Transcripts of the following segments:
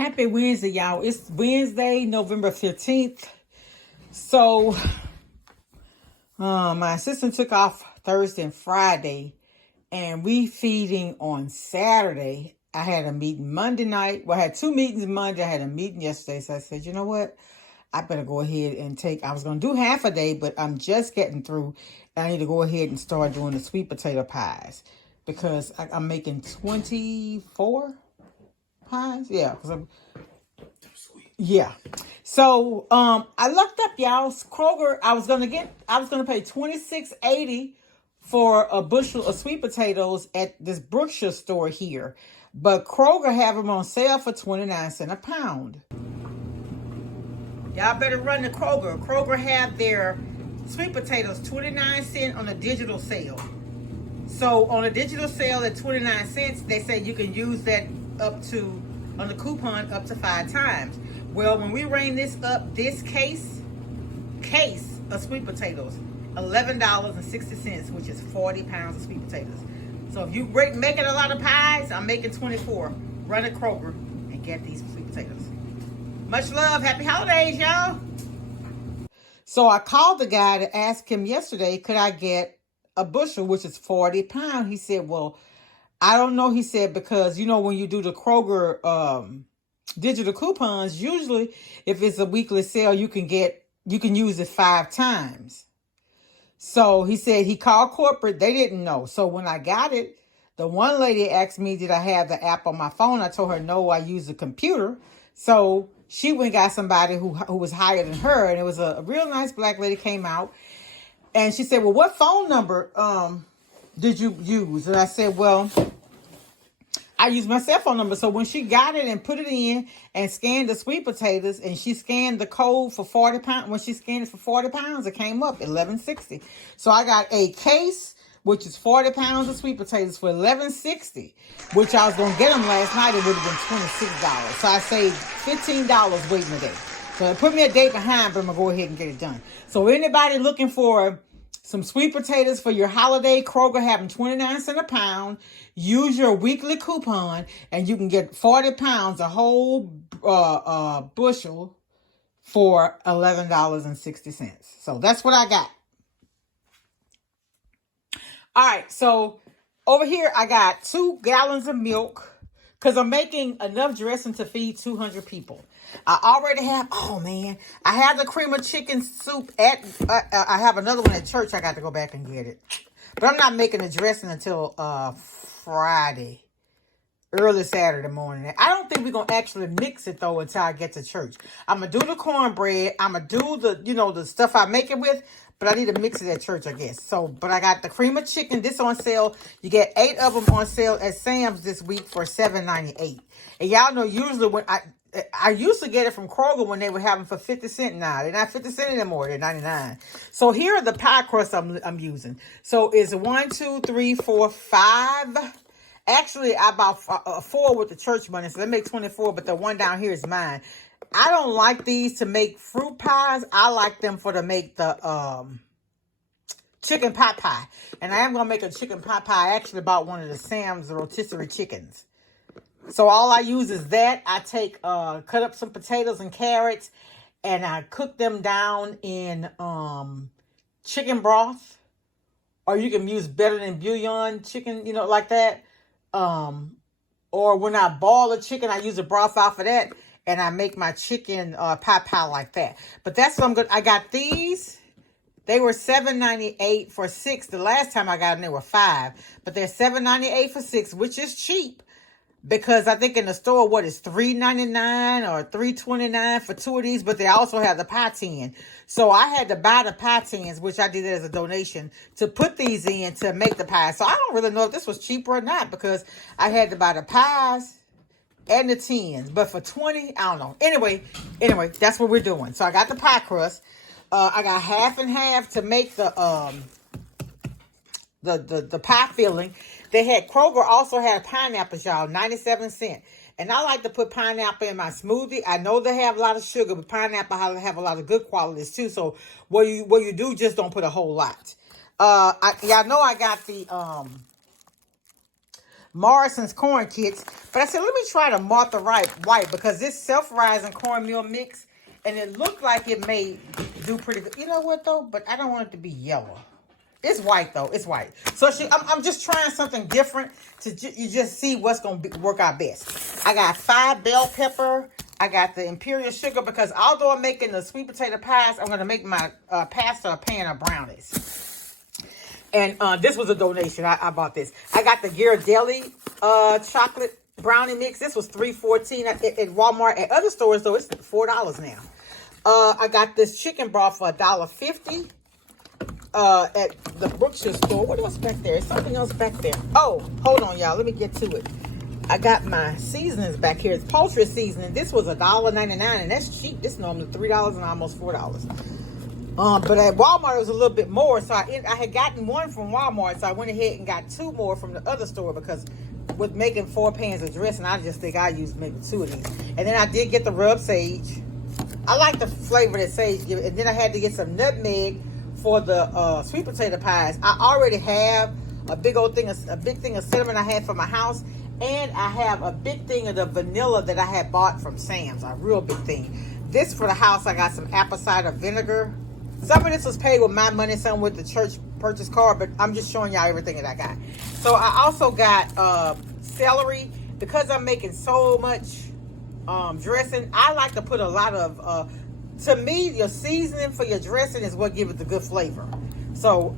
Happy Wednesday, y'all. It's Wednesday, November 15th. So, my assistant took off Thursday and Friday, and we feeding on Saturday. I had a meeting Monday night. Well, I had two meetings Monday. I had a meeting yesterday. So I said, you know what? I better go ahead and I was going to do half a day, but I'm just getting through. And I need to go ahead and start doing the sweet potato pies because I'm making 24 pies. Yeah, because yeah. So I looked up y'all's Kroger. I was gonna pay $26.80 for a bushel of sweet potatoes at this Brookshire store here. But Kroger have them on sale for 29 cents a pound. Y'all better run to Kroger. Kroger have their sweet potatoes 29 cents on a digital sale. So on a digital sale at 29 cents, they say you can use that on the coupon up to 5 times. Well, when we ran this up, this case of sweet potatoes, $11.60, which is 40 pounds of sweet potatoes. So if you making a lot of pies, I'm making 24. Run to Kroger and get these sweet potatoes. Much love. Happy holidays, y'all. So I called the guy to ask him yesterday, could I get a bushel, which is 40 pounds? He said, well, I don't know. He said, because, when you do the Kroger digital coupons, usually if it's a weekly sale, you can use it 5 times. So he said he called corporate. They didn't know. So when I got it, the one lady asked me, did I have the app on my phone? I told her, no, I use a computer. So she went and got somebody who was higher than her. And it was a real nice black lady came out. And she said, well, what phone number did you use? And I said, well, I used my cell phone number. So when she got it and put it in and scanned the sweet potatoes and she scanned the code for 40 pounds, when she scanned it for 40 pounds, it came up $11.60. So I got a case, which is 40 pounds of sweet potatoes for $11.60, which I was going to get them last night. It would have been $26. So I saved $15 waiting a day. So it put me a day behind, but I'm going to go ahead and get it done. So anybody looking for some sweet potatoes for your holiday, Kroger having 29 cents a pound. Use your weekly coupon and you can get 40 pounds, a whole bushel for $11.60. So that's what I got. All right, so over here I got 2 gallons of milk because I'm making enough dressing to feed 200 people. I already have, I have the cream of chicken soup I have another one at church. I got to go back and get it. But I'm not making the dressing until Friday, early Saturday morning. I don't think we're going to actually mix it, though, until I get to church. I'm going to do the cornbread. I'm going to do the stuff I make it with, but I need to mix it at church, I guess. So, but I got the cream of chicken. This on sale. You get 8 of them on sale at Sam's this week for $7.98. And y'all know usually when I used to get it from Kroger when they would have them for 50 cents now. They're not 50 cents anymore. They're 99. So here are the pie crusts I'm using. So it's 1, 2, 3, 4, 5. Actually, I bought 4 with the church money, so they make 24, but the one down here is mine. I don't like these to make fruit pies. I like them to make the chicken pot pie. And I am going to make a chicken pot pie. I actually bought one of the Sam's rotisserie chickens. So all I use is that. I take, cut up some potatoes and carrots, and I cook them down in chicken broth. Or you can use better than bouillon chicken, like that. Or when I boil the chicken, I use the broth off of that, and I make my chicken pot pie like that. But that's what I'm good. I got these. They were $7.98 for 6. The last time I got them, they were $5. But they're $7.98 for 6, which is cheap. Because I think in the store, it's $3.99 or $3.29 for 2 of these, but they also have the pie tin. So I had to buy the pie tins, which I did as a donation, to put these in to make the pies. So I don't really know if this was cheaper or not because I had to buy the pies and the tins. But for 20, I don't know. Anyway, that's what we're doing. So I got the pie crust. I got half and half to make the pie filling. Kroger also had pineapples, y'all, 97 cents. And I like to put pineapple in my smoothie. I know they have a lot of sugar, but pineapple have a lot of good qualities too. So what you do, just don't put a whole lot. Y'all know I got Morrison's corn kits. But I said, let me try the Martha White because this self-rising cornmeal mix, and it looked like it may do pretty good. You know what, though? But I don't want it to be yellow. It's white, though. It's white. So I'm just trying something different to you just see what's going to work out best. I got 5 bell pepper. I got the imperial sugar because although I'm making the sweet potato pies, I'm going to make my pasta a pan of brownies. And this was a donation. I bought this. I got the Ghirardelli chocolate brownie mix. This was $3.14 at Walmart. At other stores, though, it's $4 now. I got this chicken broth for $1.50 at the Brookshire store. What else back there? Is something else back there? Oh, hold on, y'all. Let me get to it. I got my seasonings back here. It's poultry seasoning. This was $1.99, and that's cheap. This is normally $3 and almost $4. But at Walmart, it was a little bit more. So I had gotten one from Walmart, so I went ahead and got 2 more from the other store because with making 4 pans of dressing, I just think I used maybe 2 of these. And then I did get the rub sage. I like the flavor that sage gives. And then I had to get some nutmeg for the sweet potato pies. I already have a big thing of cinnamon I had for my house. And I have a big thing of the vanilla that I had bought from Sam's, a real big thing. This for the house, I got some apple cider vinegar. Some of this was paid with my money, some with the church purchase card, but I'm just showing y'all everything that I got. So I also got celery. Because I'm making so much dressing, I like to put a lot of, to me, your seasoning for your dressing is what gives it the good flavor. So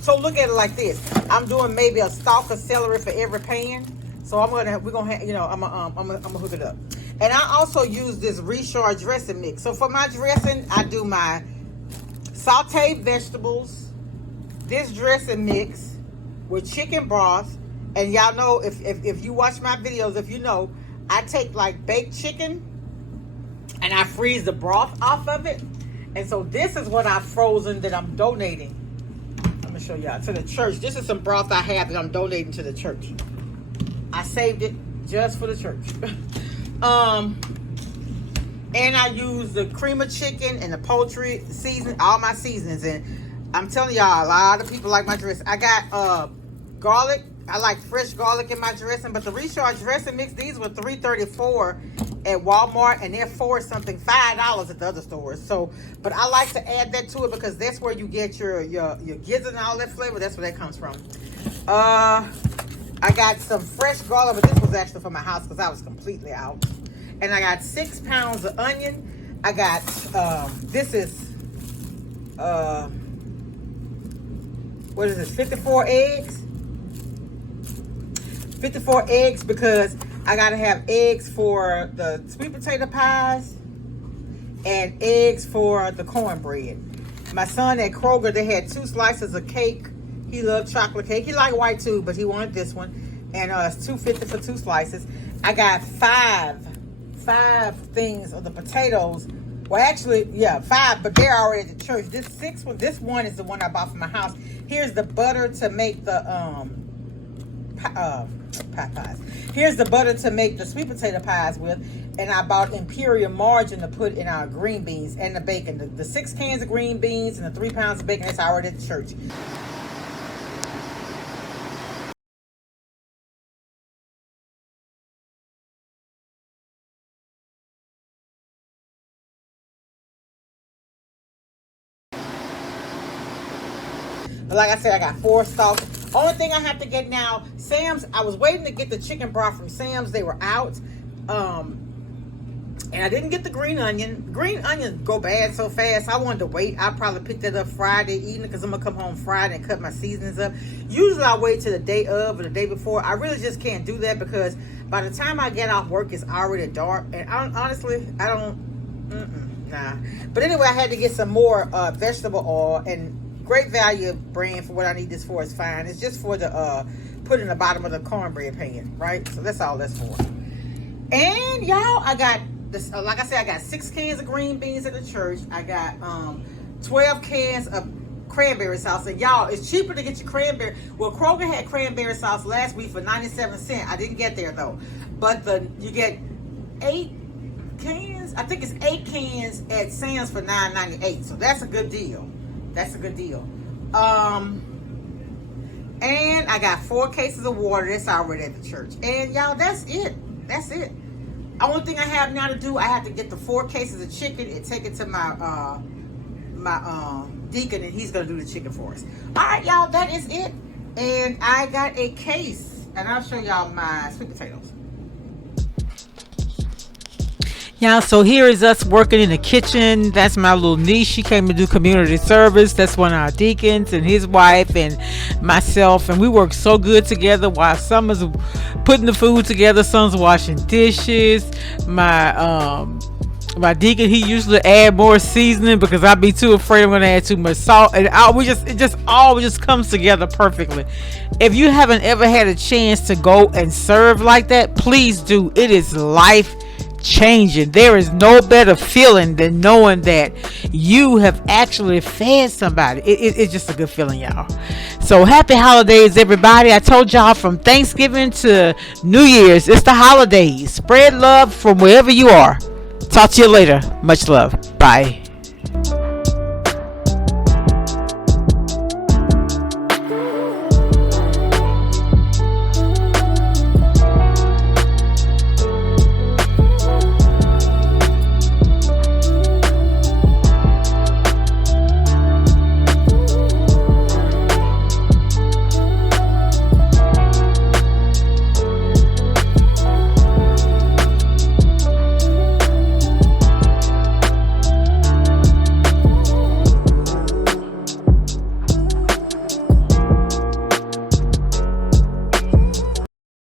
so look at it like this. I'm doing maybe a stalk of celery for every pan. So I'm gonna hook it up. And I also use this Richard dressing mix. So for my dressing, I do my sauteed vegetables, this dressing mix with chicken broth. And y'all know, if you watch my videos, if you know, I take like baked chicken and I freeze the broth off of it. And so this is what I've frozen that I'm donating. Show y'all to the church. This is some broth I have that I'm donating to the church. I saved it just for the church. And I use the cream of chicken and the poultry season, all my seasonings. And I'm telling y'all, a lot of people like my dressing. I got garlic. I like fresh garlic in my dressing, but the Richard dressing mix, these were $3.34 at Walmart, and they're $4 something, $5 at the other stores. So, but I like to add that to it because that's where you get your gizzard and all that flavor. That's where that comes from. I got some fresh garlic, but this was actually for my house because I was completely out. And I got 6 pounds of onion. I got this is what is this? 54 eggs. 54 eggs because I gotta have eggs for the sweet potato pies and eggs for the cornbread. My son at Kroger, they had 2 slices of cake. He loved chocolate cake. He liked white too, but he wanted this one. And it's $2.50 for 2 slices. I got 5 things of the potatoes. Well, actually, yeah, 5, but they're already at the church. This one is the one I bought for my house. Here's the butter to make the pies. Here's the butter to make the sweet potato pies with, and I bought imperial margarine to put in our green beans and the bacon. The 6 cans of green beans and the 3 pounds of bacon, that's already at the church. Like I said, I got 4 stalks. Only thing I have to get now, Sam's, I was waiting to get the chicken broth from Sam's. They were out. And I didn't get the green onion. Green onions go bad so fast. I wanted to wait. I'll probably pick that up Friday evening because I'm going to come home Friday and cut my seasonings up. Usually I wait till the day of or the day before. I really just can't do that because by the time I get off work, it's already dark. And honestly, I don't, nah. But anyway, I had to get some more vegetable oil, and Great Value brand for what I need this for is fine. It's just for the put in the bottom of the cornbread pan, right? So that's all that's for. And y'all, I got this. Like I said, I got 6 cans of green beans at the church. I got 12 cans of cranberry sauce. And y'all, it's cheaper to get your cranberry. Well, Kroger had cranberry sauce last week for 97 cents. I didn't get there though. But you get 8 cans. I think it's 8 cans at Sam's for $9.98. So that's a good deal. That's a good deal. And I got 4 cases of water. That's already at the church. And y'all, that's it. That's it. Only thing I have now to do, I have to get the 4 cases of chicken and take it to my deacon, and he's gonna do the chicken for us. All right, y'all, that is it. And I got a case, and I'll show y'all my sweet potatoes. Yeah, so here is us working in the kitchen. That's my little niece. She came to do community service. That's one of our deacons and his wife and myself. And we work so good together while Summer's putting the food together. Son's washing dishes. My deacon, he usually add more seasoning because I'd be too afraid I'm going to add too much salt. And it just all just comes together perfectly. If you haven't ever had a chance to go and serve like that, please do. It is life changing. There is no better feeling than knowing that you have actually fed somebody. It's just a good feeling, y'all. So happy holidays, everybody. I told y'all, from Thanksgiving to New Year's, it's the holidays. Spread love from wherever you are. Talk to you later. Much love. Bye.